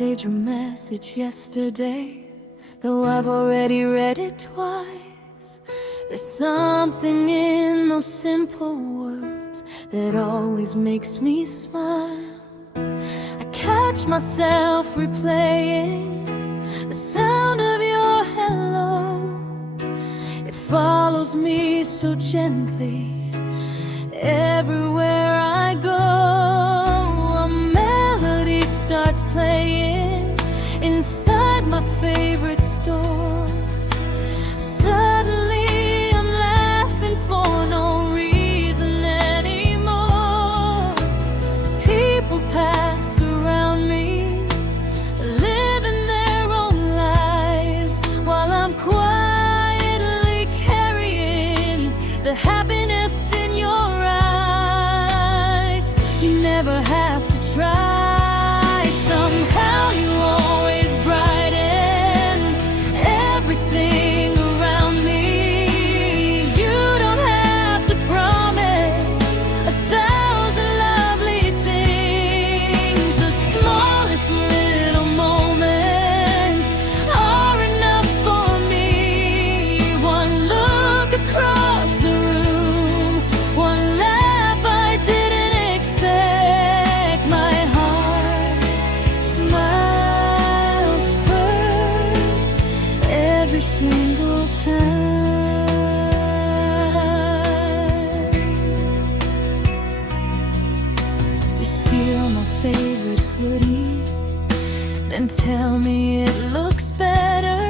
saved your message yesterday, though I've already read it twice. There's something in those simple words that always makes me smile. I catch myself replaying the sound of your hello. It follows me so gently everywhere I go. A melody starts playing inside my favorite store. Suddenly I'm laughing for no reason anymore. People pass around me, living their own lives, while I'm quietly carrying the happiness in your eyes. You never have to try, somehow you always brighten everything around me. You don't have to promise 1,000 lovely things. The smallest little moments are enough for me. One look across the room, one laugh I didn't expect. My heart smiles first every single time. You steal my favorite hoodie, then tell me it looks better.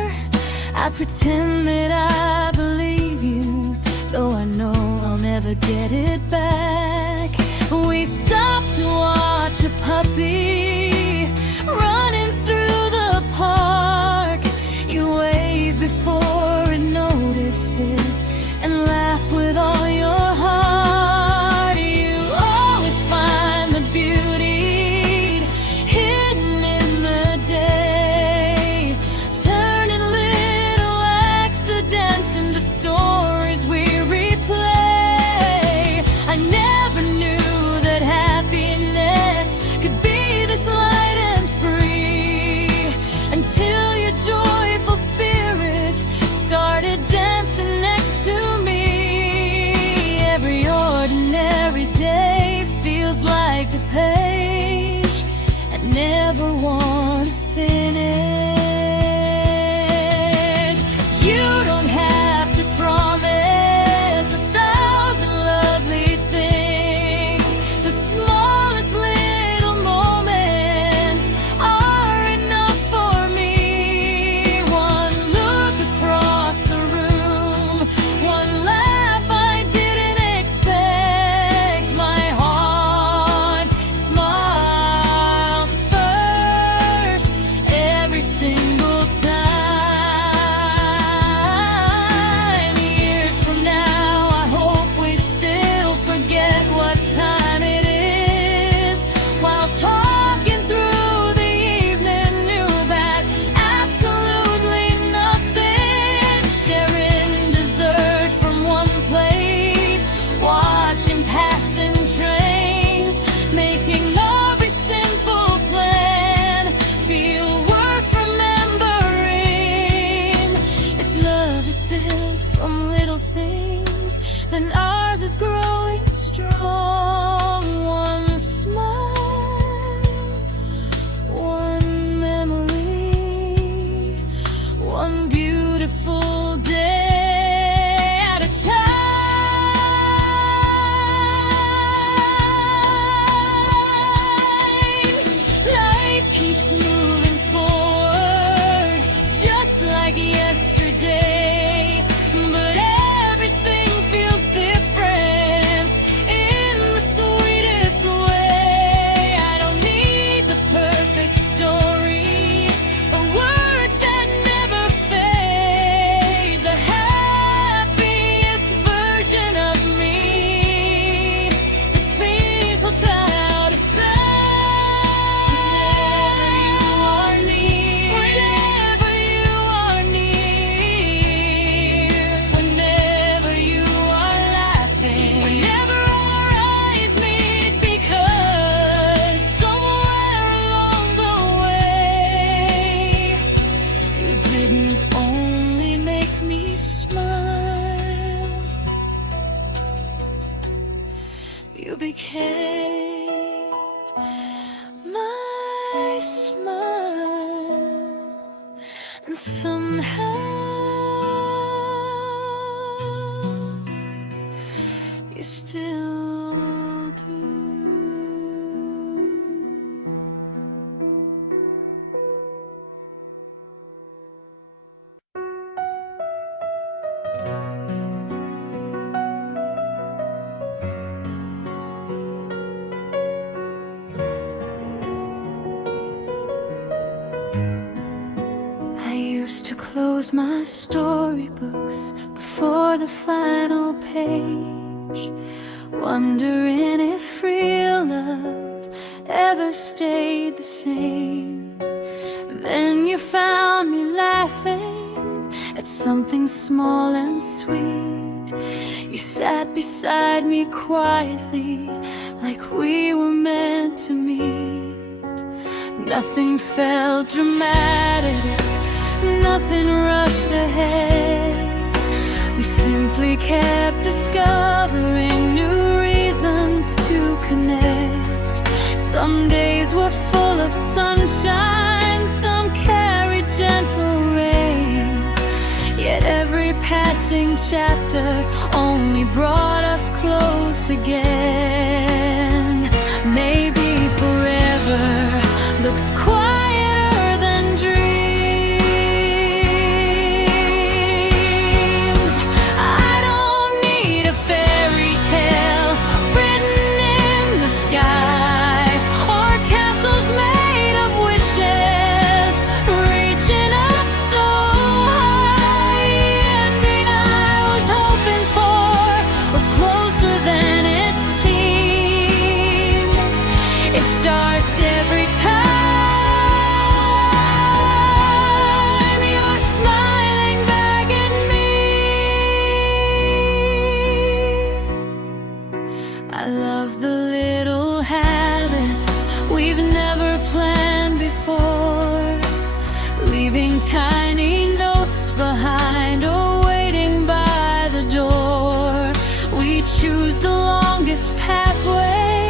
I pretend that I believe you, though I know I'll never get it back. We stop to watch a puppy running through the park. You wave before it notices and laugh with all your heart. You always find the beauty hidden in the day, turning little accidents into stories we replay. I never knew that happiness could be this light and and somehow you still do. I used to close my storybooks before the final page, wondering if real love ever stayed the same. Then you found me laughing at something small and sweet. You sat beside me quietly, like we were meant to meet. Nothing felt dramatic, nothing rushed ahead. We simply kept discovering new reasons to connect. Some days were full of sunshine, some carried gentle rain. Yet every passing chapter only brought us close again. Maybe forever looks quieter than dreams. I don't need a fairy tale written in the sky, or castles made of wishes reaching up so high. The ending I was hoping for was closer than it seemed. It starts every time I love the little habits we've never planned before, leaving tiny notes behind or waiting by the door. We choose the longest pathway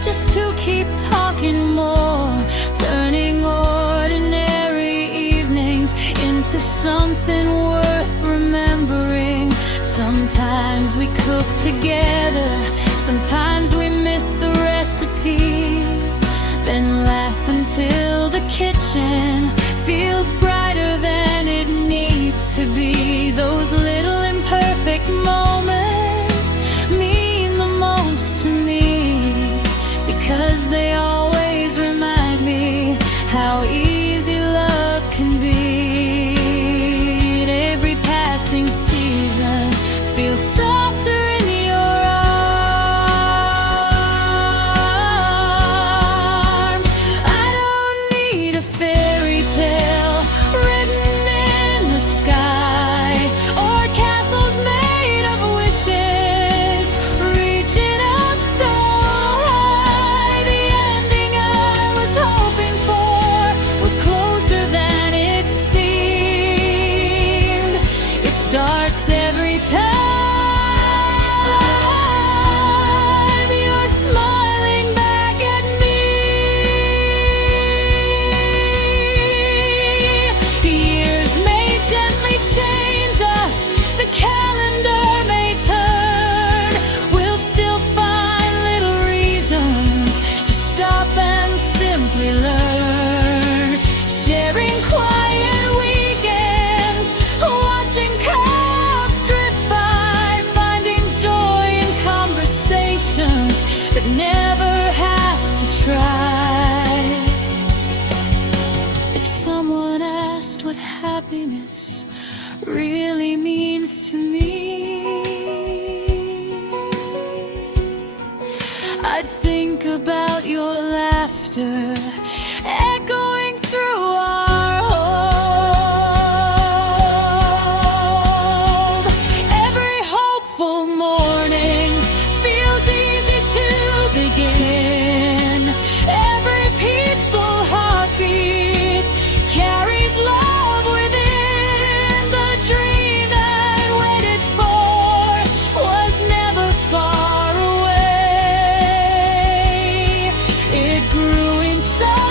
just to keep talking more, turning ordinary evenings into something worth remembering. Sometimes we cook together, sometimes we miss the recipe, then laugh until the kitchen feels brighter than it needs to be. Those little imperfect moments mean the most to me, because they always remind me how easy love can be. Every passing season feels softer in your arms. I don't need a fairy tale written in the sky, or castles made of wishes reaching up so high. The ending I was hoping for was closer than it seemed. It starts every time that never have to try. If someone asked what happiness really means to me, I'd think about your laughter echoing through our home. Every hopeful morning feels easy to begin. Every peaceful heartbeat carries love within. The dream that waited for was never far away. It grew inside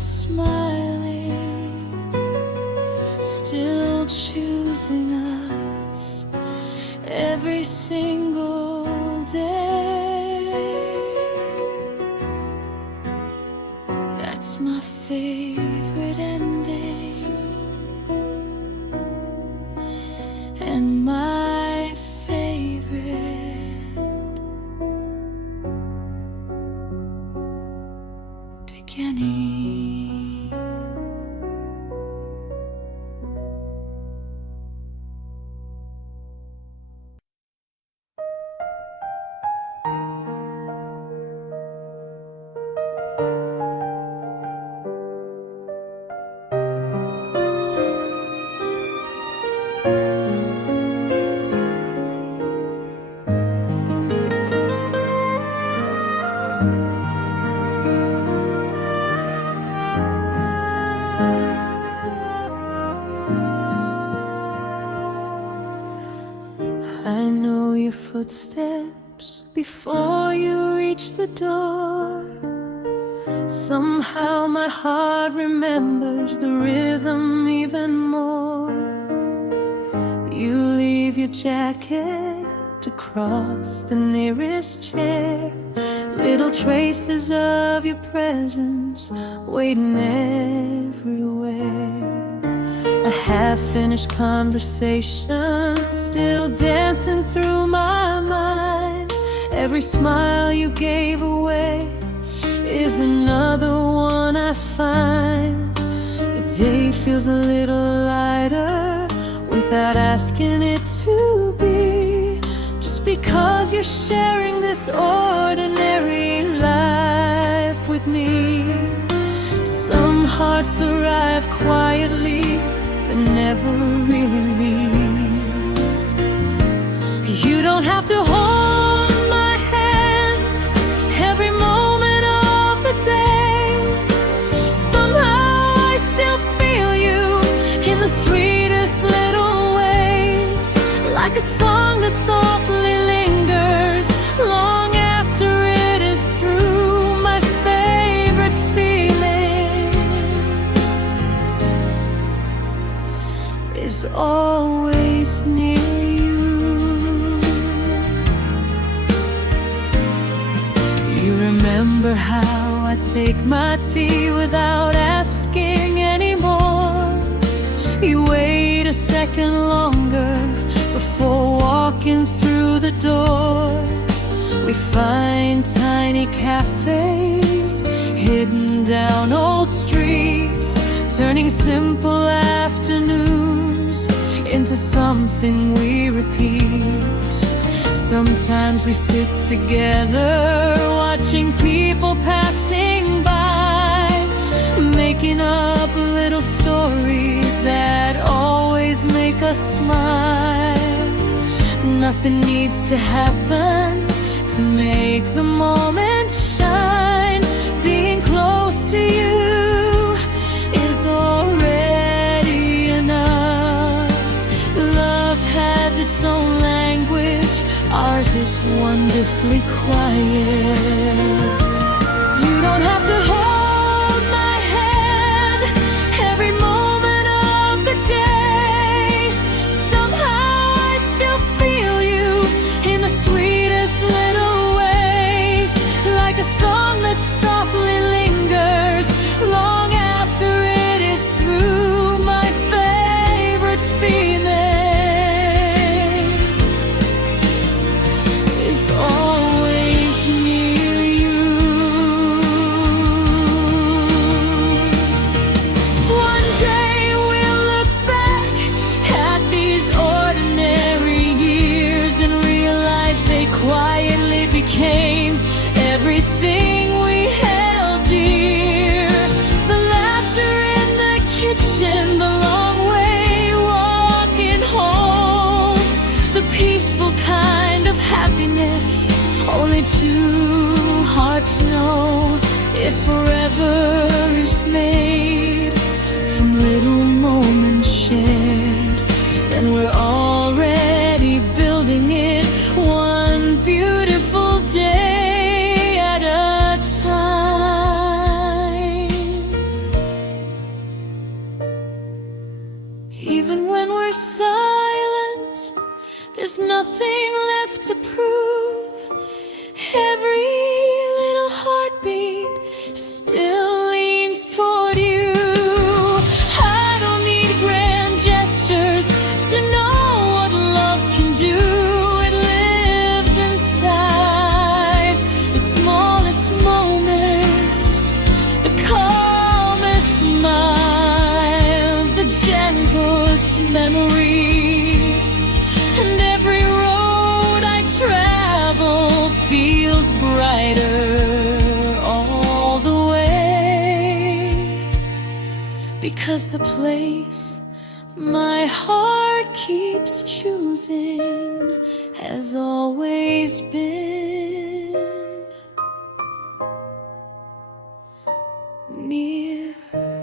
smiling, still choosing us every single day. That's my favorite ending, and my favorite beginning. I know your footsteps before you reach the door. Somehow my heart remembers the rhythm even more. You leave your jacket across the nearest chair, little traces of your presence waiting everywhere. A half-finished conversation still dancing through my mind. Every smile you gave away is another one I find. The day feels a little lighter without asking it to be, just because you're sharing this ordinary life with me. Some hearts arrive quietly but never really leave. You don't have to hold my hand every moment of the day. Somehow I still feel you in the sweetest little ways, like a song that softly lingers long after it is through. My favorite feeling is always near you. You remember how I take my tea without asking anymore. You wait a second longer before walking through the door. We find tiny cafes hidden down old streets, turning simple afternoons into something we repeat. Sometimes we sit together, watching people passing by, making up little stories that always make us smile. Nothing needs to happen to make the moment shine. Being close to you is already enough. Love has its own language, ours is wonderfully quiet. You don't have to hold my hand every moment of the day. Somehow I still feel you in the sweetest little ways, like a song that softly lingers long after it is through. My favorite feeling is always near you. One day we'll look back at these ordinary years and realize they quietly became everything we held dear. The laughter in the kitchen, the long way walking home, the peaceful kind of happiness only two hearts know. If forever is made from little moments shared, then we're already building it one beautiful day at a time. are silent, there's nothing left to prove. Every little heartbeat still leans toward you. I don't need grand gestures to know what love can do. It lives inside the smallest moments, the calmest smiles, the gentlest memories. And every road I travel feels brighter all the way, because the place my heart keeps choosing has always been near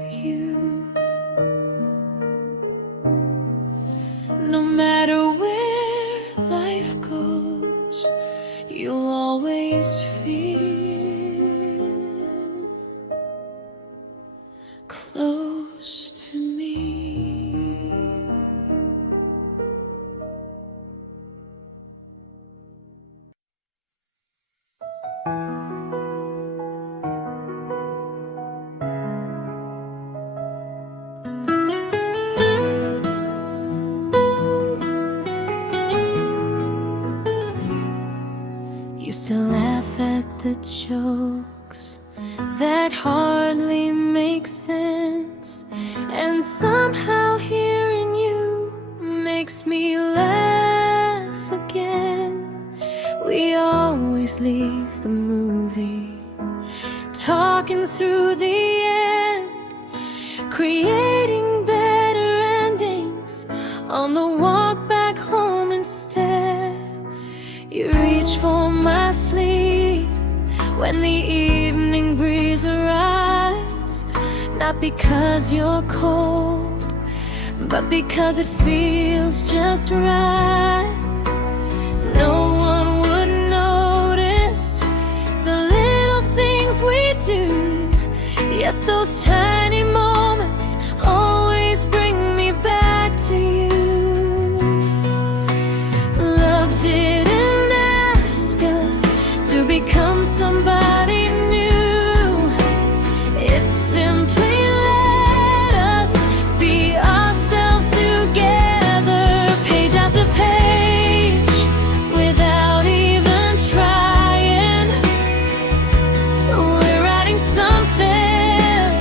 you. No matter where life goes, you'll always feel close to me. Used to laugh at the jokes that hardly make sense, and somehow hearing you makes me laugh again. We always leave the movie talking through the end, creating better endings on the walk back home instead. You reach for my sleeve when the evening breeze arrives, not because you're cold, but because it feels just right. No one would notice the little things we do, yet those tiny moments always bring me back to you. Love didn't become somebody new, it simply let us be ourselves together, page after page, without even trying. We're writing something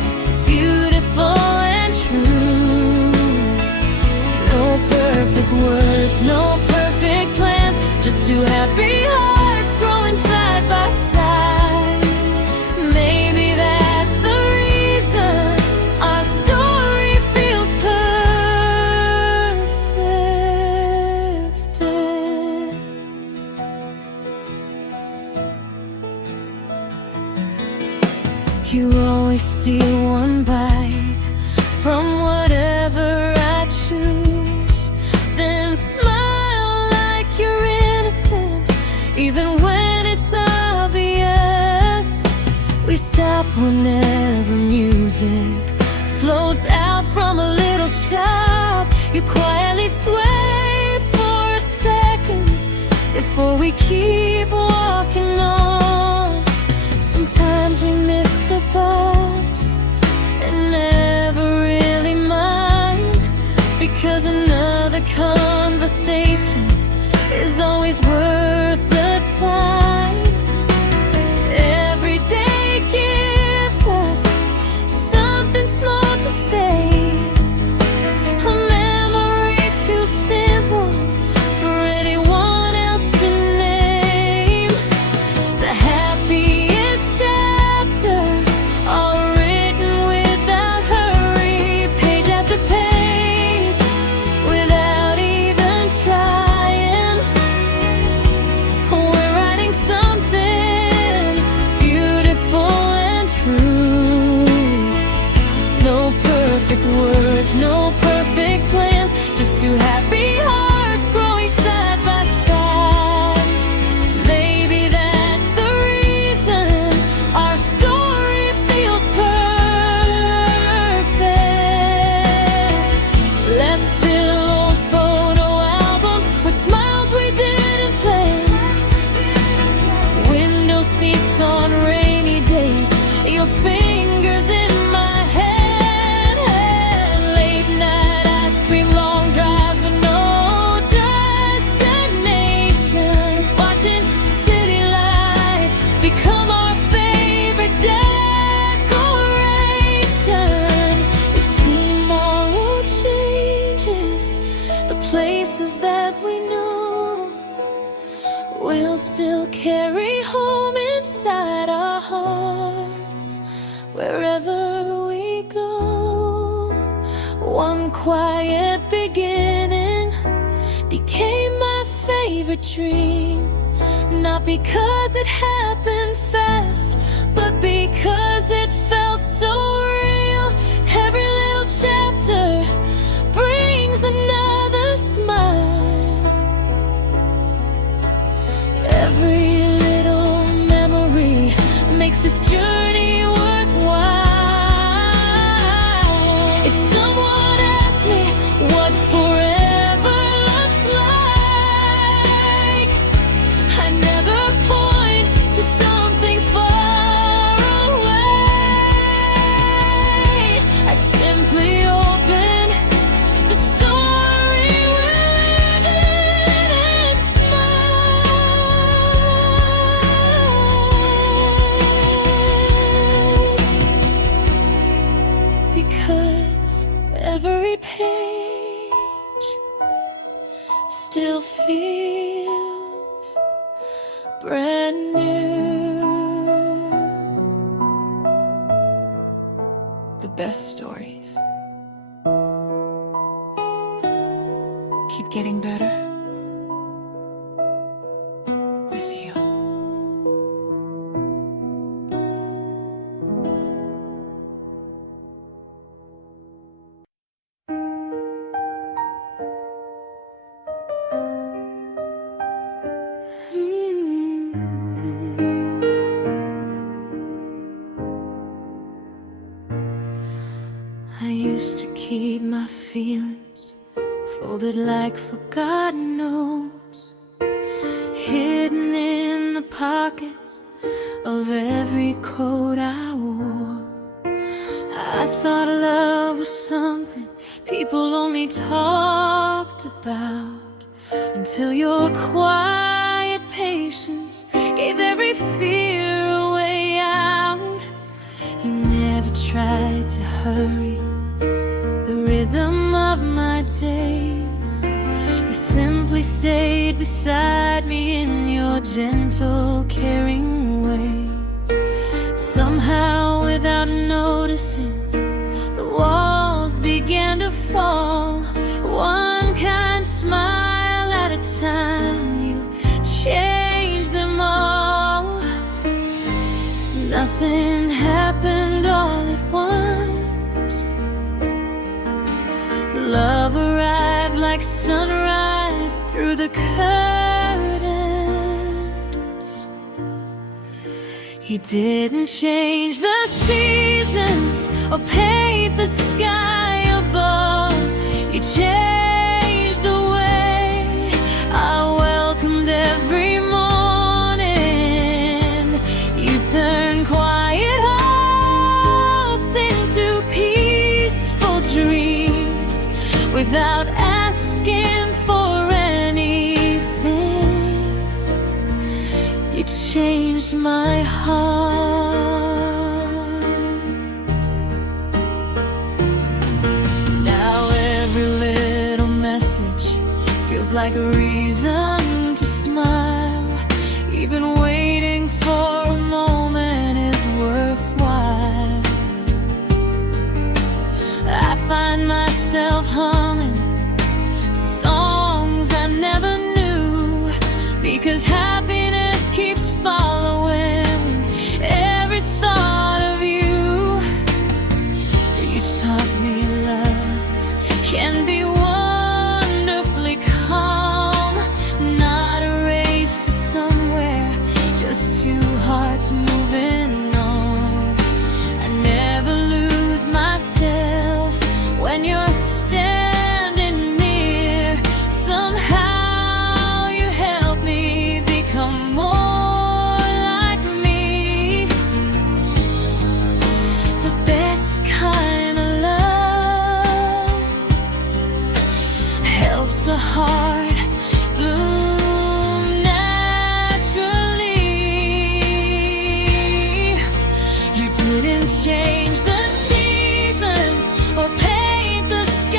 beautiful and true. No perfect words, no perfect plans, just two happy hearts growing side by side. Maybe that's the reason our story feels perfect. You always steal one bite from whatever I choose, then smile like you're innocent, even when it's obvious. We stop whenever music floats out from a little shop. You quietly sway for a second before we keep walking on. Sometimes we miss the bus and never really mind, because another conversation is always worth the time. Every day gives us something small to say, a memory too simple for anyone else to name. The happiest chapters are written without hurry, page after page, without even trying. wherever we go. One quiet beginning became my favorite dream, not because it happened fast, but because it felt so real. Every little chapter brings another smile. Every little memory makes this journey worthwhile. If someone asks me what forever looks like, I never point to something far away. I'd simply open the story we're living and smile. Because every page still feels brand new. The best stories keep getting better with you. I used to keep my feelings folded like forgotten notes, hidden in the pockets of every coat I wore. I thought love was something people only talked about, until your quiet patience gave every fear a way out. You never tried to hurry the rhythm of my days. You simply stayed beside me in your gentle, caring way. Somehow, without noticing, the walls began to fall. One kind smile at a time, you changed them all. Nothing happened all at once. Love arrived like sunrise through the curtains. You didn't change the seasons or paint the sky above. You changed the way I welcomed every morning. You turned quiet hopes into peaceful dreams, without asking for anything. You changed my heart. Now every little message feels like a reason to smile. Even waiting for a moment is worthwhile. I find myself humming songs I never knew, because happiness keeps following every thought of you. You taught me love can be wonderfully calm, not a race to somewhere, just two hearts moving on. I never lose myself when you're standing near. Somehow you help me become more like me. The best kind of love helps a heart bloom naturally. You didn't change the seasons or paint the sky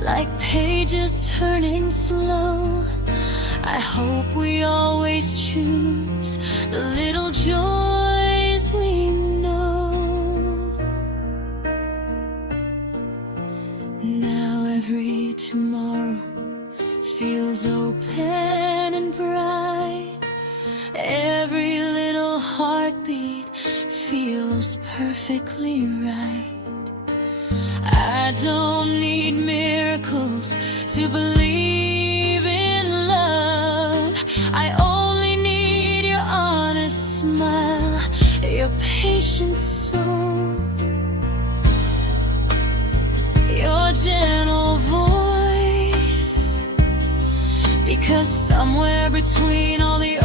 like pages turning slow. I hope we always choose the little joys we know. Now every tomorrow feels open and bright. Every little heartbeat feels perfectly right. I don't need miracles to believe in love. I only need your honest smile, your patient soul, your gentle voice. Because somewhere between all the